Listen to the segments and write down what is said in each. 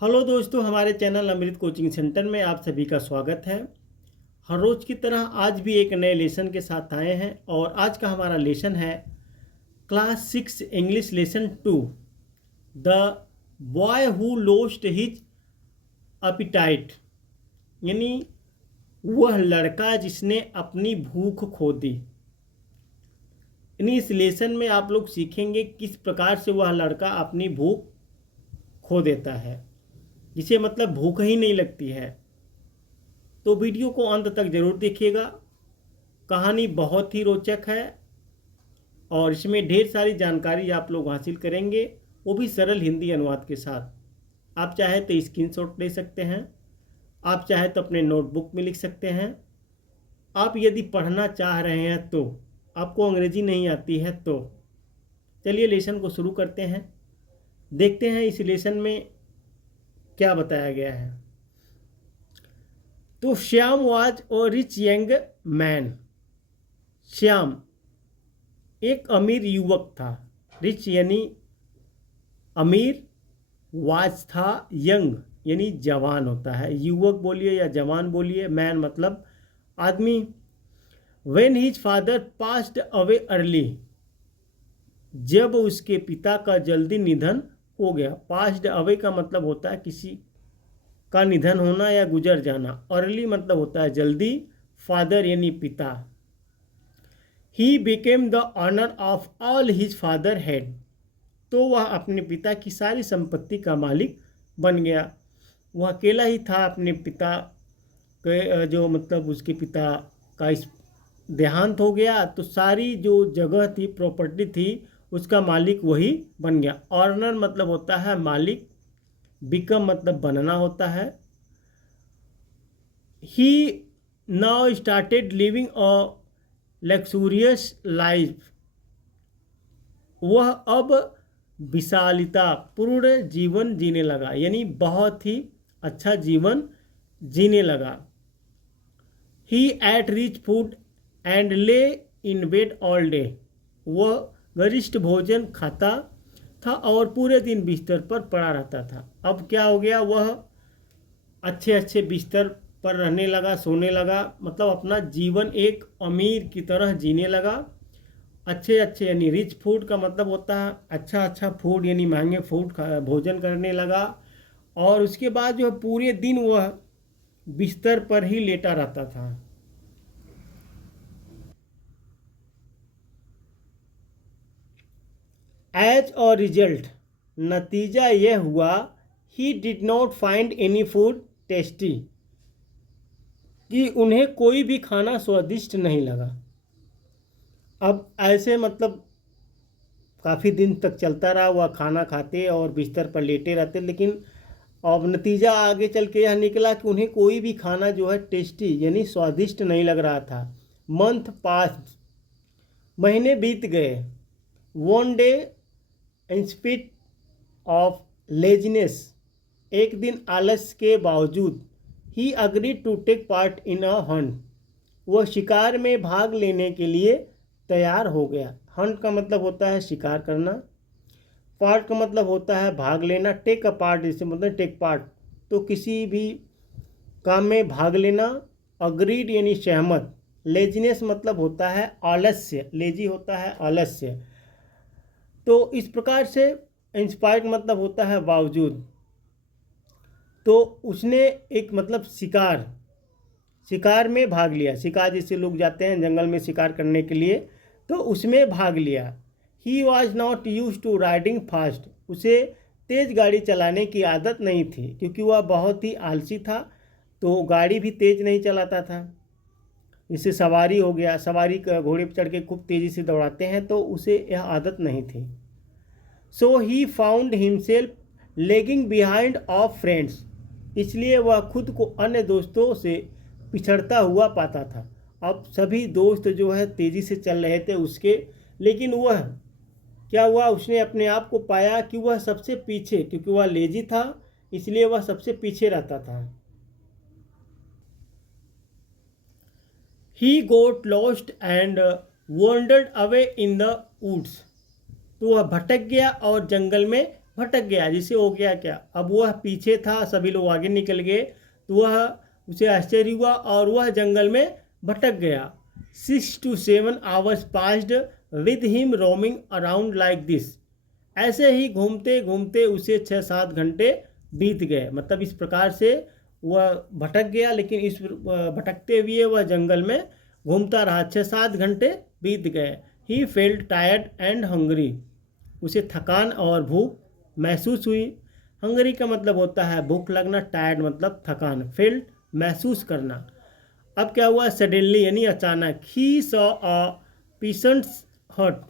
Hello दोस्तों, हमारे channel अमृत coaching centre में आप सभी का स्वागत है। हर रोज़ की तरह आज भी एक नए लेसन के साथ आए हैं और आज का हमारा लेसन है class 6 English lesson 2, the boy who lost his appetite, यानी वह लड़का जिसने अपनी भूख खो दी। यानी इस लेसन में आप लोग सीखेंगे किस प्रकार से वह लड़का अपनी भूख खो देता है, जिसे मतलब भूख ही नहीं लगती है। तो वीडियो को अंत तक ज़रूर देखिएगा। कहानी बहुत ही रोचक है और इसमें ढेर सारी जानकारी आप लोग हासिल करेंगे, वो भी सरल हिंदी अनुवाद के साथ। आप चाहे तो स्क्रीनशॉट ले सकते हैं, आप चाहे तो अपने नोटबुक में लिख सकते हैं। आप यदि पढ़ना चाह रहे हैं तो, आपको अंग्रेजी नहीं आती है तो चलिए लेसन को शुरू करते हैं। देखते हैं इस लेसन में क्या बताया गया है। तो Shyam was a rich young man. Shyam एक अमीर युवक था। रिच यानी अमीर, वाज था, यंग यानी जवान होता है। युवक बोलिए या जवान बोलिए, मैन मतलब आदमी। When his father passed away early, जब उसके पिता का जल्दी निधन हो गया। पास्ड अवे का मतलब होता है किसी का निधन होना या गुजर जाना। अर्ली मतलब होता है जल्दी। फादर यानी पिता। He became the owner of all his father had, तो वह अपने पिता की सारी संपत्ति का मालिक बन गया। वह अकेला ही था अपने पिता के, जो मतलब उसके पिता का इस देहांत हो गया तो सारी जो जगह थी, प्रॉपर्टी थी, उसका मालिक वही बन गया। ऑनर मतलब होता है मालिक, बिकम मतलब बनना होता है। He now started living a luxurious life, वह अब विशालता पूर्ण जीवन जीने लगा, यानी बहुत ही अच्छा जीवन जीने लगा। ही एट रिच फूड एंड ले इन बेड ऑल डे, वह गरिष्ठ भोजन खाता था और पूरे दिन बिस्तर पर पड़ा रहता था। अब क्या हो गया, वह अच्छे अच्छे बिस्तर पर रहने लगा, सोने लगा, मतलब अपना जीवन एक अमीर की तरह जीने लगा। अच्छे अच्छे यानी रिच फूड का मतलब होता है अच्छा अच्छा फूड, यानी महंगे फूड भोजन करने लगा। और उसके बाद जो है पूरे दिन वह बिस्तर पर ही लेटा रहता था। एज अ रिजल्ट, नतीजा यह हुआ, he did not find any food tasty, कि उन्हें कोई भी खाना स्वादिष्ट नहीं लगा। अब ऐसे मतलब काफ़ी दिन तक चलता रहा, वह खाना खाते और बिस्तर पर लेटे रहते, लेकिन अब नतीजा आगे चल के यह निकला कि उन्हें कोई भी खाना जो है टेस्टी यानी स्वादिष्ट नहीं लग रहा था। मंथ पास, महीने बीत गए। One day in spite of laziness, एक दिन आलस के बावजूद, he agree to take part in a hunt, वह शिकार में भाग लेने के लिए तैयार हो गया। हंट का मतलब होता है शिकार करना, पार्ट का मतलब होता है भाग लेना। टेक अ पार्ट जिसे मतलब टेक पार्ट, तो किसी भी काम में भाग लेना। अग्रीड यानी सहमत। लेजीनेस मतलब होता है आलस्य, लेजी होता है आलस्य। तो इस प्रकार से इंस्पायर्ड मतलब होता है बावजूद। तो उसने एक मतलब शिकार में भाग लिया। शिकार जैसे लोग जाते हैं जंगल में शिकार करने के लिए, तो उसमें भाग लिया। He was not used to riding fast, उसे तेज़ गाड़ी चलाने की आदत नहीं थी क्योंकि वह बहुत ही आलसी था, तो गाड़ी भी तेज़ नहीं चलाता था। इससे सवारी हो गया, सवारी घोड़े पर चढ़ के खूब तेज़ी से दौड़ाते हैं, तो उसे यह आदत नहीं थी। So he found himself lagging behind of friends, इसलिए वह खुद को अन्य दोस्तों से पिछड़ता हुआ पाता था। अब सभी दोस्त जो है तेज़ी से चल रहे थे उसके, लेकिन वह क्या हुआ, उसने अपने आप को पाया कि वह सबसे पीछे, क्योंकि वह लेजी था इसलिए वह सबसे पीछे रहता था। He got lost and wandered away in the woods, तो वह भटक गया और जंगल में भटक गया, जिसे हो गया क्या, अब वह पीछे था, सभी लोग आगे निकल गए, तो वह उसे आश्चर्य हुआ और वह जंगल में भटक गया। 6 to 7 hours passed with him roaming around like this। ऐसे ही घूमते घूमते उसे 6-7 घंटे बीत गए, मतलब इस प्रकार से वह भटक गया, लेकिन इस भटकते हुए वह जंगल में घूमता रहा। 6-7 घंटे बीत गए। He felt tired and hungry. उसे थकान और भूख महसूस हुई। हंग्री का मतलब होता है भूख लगना, टायर्ड मतलब थकान, फेल्ट महसूस करना। अब क्या हुआ, सडनली यानी अचानक, ही सॉ अ पीसेंट्स हट।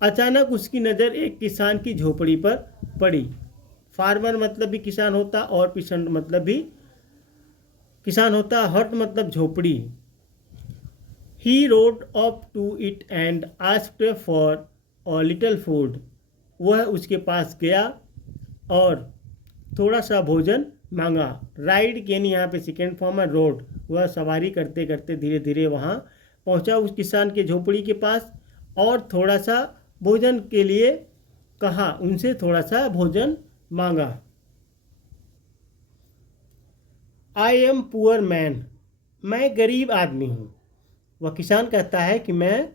अचानक उसकी नज़र एक किसान की झोपड़ी पर पड़ी। फार्मर मतलब भी किसान होता और पीसेंट मतलब भी किसान होता, हट मतलब झोपड़ी। He rode up to it and asked for a little food. वह उसके पास गया और थोड़ा सा भोजन मांगा। राइड यानी यहाँ पे सेकेंड फॉर्म है रोड। वह सवारी करते करते धीरे धीरे वहाँ पहुँचा उस किसान के झोपड़ी के पास और थोड़ा सा भोजन के लिए कहा, उनसे थोड़ा सा भोजन मांगा। I am poor man. मैं गरीब आदमी हूँ। वह किसान कहता है कि मैं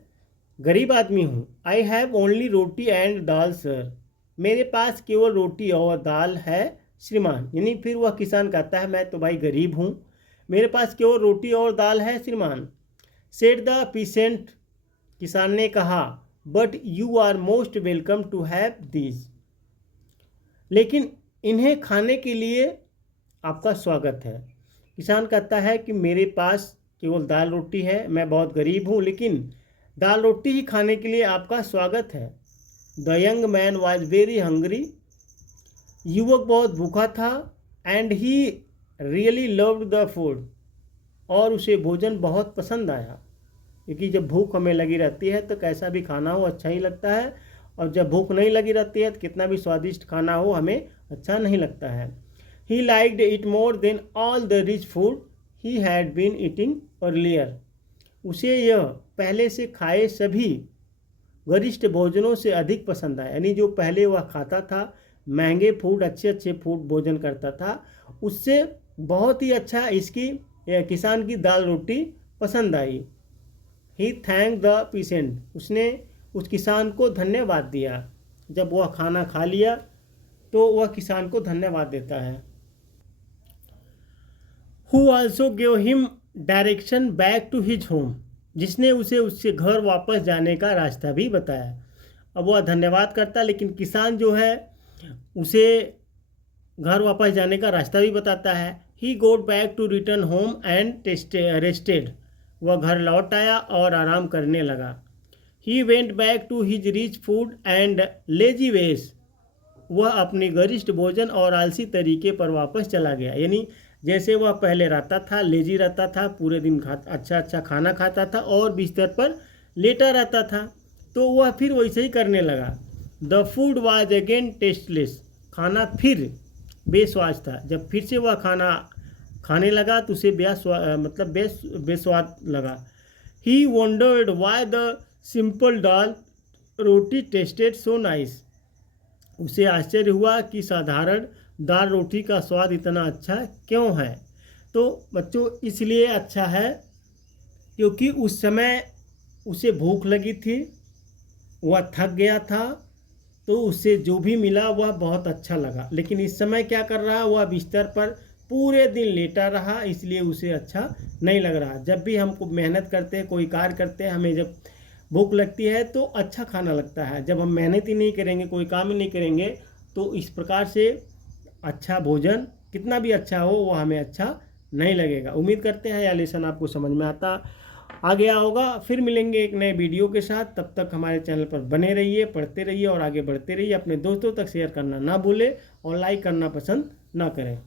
गरीब आदमी हूँ। I have only roti and dal sir. मेरे पास केवल रोटी और दाल है श्रीमान। यानी फिर वह किसान कहता है मैं तो भाई गरीब हूँ, मेरे पास केवल रोटी और दाल है श्रीमान। Said the peasant. किसान ने कहा, but you are most welcome to have this. लेकिन इन्हें खाने के लिए आपका स्वागत है। किसान कहता है कि मेरे पास केवल दाल रोटी है, मैं बहुत गरीब हूँ, लेकिन दाल रोटी ही खाने के लिए आपका स्वागत है। The young man was very hungry. युवक बहुत भूखा था। And he really loved the food. और उसे भोजन बहुत पसंद आया, क्योंकि जब भूख हमें लगी रहती है तो कैसा भी खाना हो अच्छा ही लगता है, और जब भूख नहीं लगी रहती है तो कितना भी स्वादिष्ट खाना हो हमें अच्छा नहीं लगता है। He liked it more than all the rich food he had been eating earlier. उसे यह पहले से खाए सभी गरिष्ठ भोजनों से अधिक पसंद आया। यानी जो पहले वह खाता था, महंगे फूड, अच्छे अच्छे फूड भोजन करता था, उससे बहुत ही अच्छा इसकी किसान की दाल रोटी पसंद आई। ही थैंक द पीसेंट। उसने उस किसान को धन्यवाद दिया। जब वह खाना खा लिया तो वह किसान को धन्यवाद देता है। Who also give him direction back to his home. जिसने उसे उससे घर वापस जाने का रास्ता भी बताया। अब वह धन्यवाद करता, लेकिन किसान जो है उसे घर वापस जाने का रास्ता भी बताता है। He got back to return home and rested. वह घर लौट आया और आराम करने लगा। He went back to his rich food and lazy ways. वह अपने गरिष्ठ भोजन और आलसी तरीके पर वापस चला गया। यानी जैसे वह पहले रहता था, लेजी रहता था, पूरे दिन अच्छा अच्छा खाना खाता था और बिस्तर पर लेटा रहता था, तो वह फिर वैसे ही करने लगा। The food was again tasteless. खाना फिर बेस्वाद था। जब फिर से वह खाना खाने लगा तो उसे बेस्वाद लगा। He wondered why the simple dal roti tasted so nice. उसे आश्चर्य हुआ कि साधारण दाल रोटी का स्वाद इतना अच्छा क्यों है। तो बच्चों इसलिए अच्छा है क्योंकि उस समय उसे भूख लगी थी, वह थक गया था, तो उसे जो भी मिला वह बहुत अच्छा लगा। लेकिन इस समय क्या कर रहा, वह बिस्तर पर पूरे दिन लेटा रहा, इसलिए उसे अच्छा नहीं लग रहा। जब भी हमको मेहनत करते हैं, कोई कार्य करते हैं, हमें जब भूख लगती है तो अच्छा खाना लगता है। जब हम मेहनत ही नहीं करेंगे, कोई काम ही नहीं करेंगे, तो इस प्रकार से अच्छा भोजन कितना भी अच्छा हो वह हमें अच्छा नहीं लगेगा। उम्मीद करते हैं यह लेसन आपको समझ में आ गया होगा। फिर मिलेंगे एक नए वीडियो के साथ। तब तक हमारे चैनल पर बने रहिए, पढ़ते रहिए और आगे बढ़ते रहिए। अपने दोस्तों तक शेयर करना ना भूलें और लाइक करना पसंद ना करें।